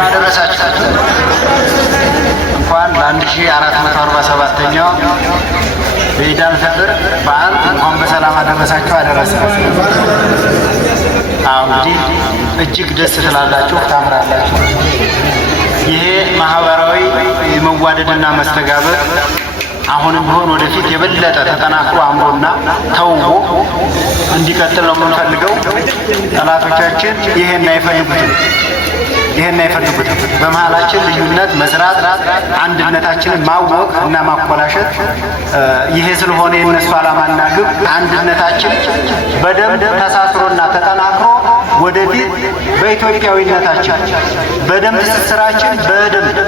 አደረሳችሁ። እንኳን ለ1447ኛው በኢድ አል-ፈጥር በዓል እንኳን በሰላም አደረሳችሁ አደረሳችሁ። እንግዲህ እጅግ ደስ ትላላችሁ፣ ታምራላችሁ። ይሄ ማህበራዊ የመዋደድና መስተጋብር አሁንም ቢሆን ወደፊት የበለጠ ተጠናክሮ አምሮና ተውቦ እንዲቀጥል ነው የምንፈልገው። ጠላቶቻችን ይሄን አይፈልጉትም። በመሃላችን ልዩነት መዝራት፣ አንድነታችንን ማወቅ እና ማኮላሸት ይሄ ስለሆነ የነሱ ዓላማና ግብ አንድነታችን በደንብ ተሳስሮና ተጠናክሮ ወደፊት በኢትዮጵያዊነታችን በደንብ ትስስራችን በደንብ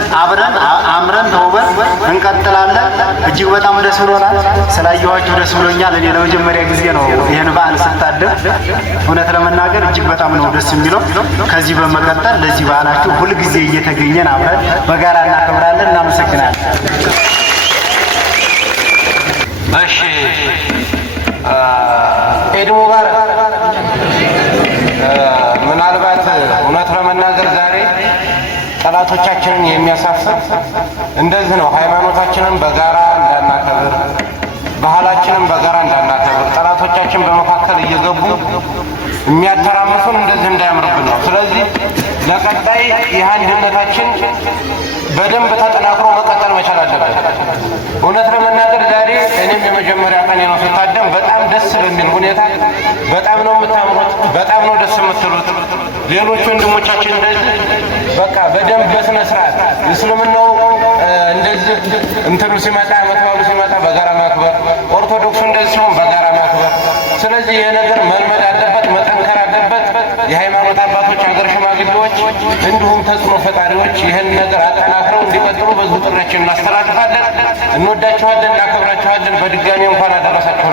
አምረን ተውበን እንቀጥላለን። እጅግ በጣም ደስ ብሎናል። ስላየኋችሁ ደስ ብሎኛል። እኔ ለመጀመሪያ ጊዜ ነው ይህን በዓል ስታደም። እውነት ለመናገር እጅግ በጣም ነው ደስ የሚለው። ከዚህ በመቀጠል ለዚህ በዓላችሁ ሁልጊዜ እየተገኘን አብረን በጋራ እናከብራለን። እናመሰግናለን። እሺ፣ ኢድ ሙባረክ። ምናልባት እውነት ለመናገር ዛሬ ጠላቶቻችንን የሚያሳፍር እንደዚህ ነው። ሃይማኖታችንን በጋራ እንዳናከብር፣ ባህላችንን በጋራ እንዳናከብር ጠላቶቻችን በመካከል እየገቡ የሚያተራምሱን እንደዚህ እንዳያምርብን ነው። ስለዚህ ለቀጣይ ይህ አንድነታችን በደንብ ተጠናክሮ መቀጠል መቻል አለበት። እውነት ለመናገር ዛሬ እኔም የመጀመሪያ ቀን ነው ስታደም በጣም ደስ በሚል ሁኔታ በጣም ነው የምታምሩት፣ በጣም ነው ደስ የምትሉት። ሌሎች ወንድሞቻችን እንደዚህ በቃ በደንብ በስነ ስርዓት እስልምናው እንደዚህ እንትኑ ሲመጣ መተባሉ ሲመጣ በጋራ ማክበር፣ ኦርቶዶክሱ እንደዚህ ሲሆን በጋራ ማክበር። ስለዚህ ይሄ ነገር መልመድ አለበት፣ መጠንከር አለበት። የሃይማኖት አባቶች፣ ሀገር ሽማግሌዎች እንዲሁም ተጽዕኖ ፈጣሪዎች ይህን ነገር አጠናክረው እንዲቀጥሉ በዙ ጥሪያችን እናስተላልፋለን። እንወዳችኋለን፣ እናከብራችኋለን። በድጋሚ እንኳን አደረሳችሁ።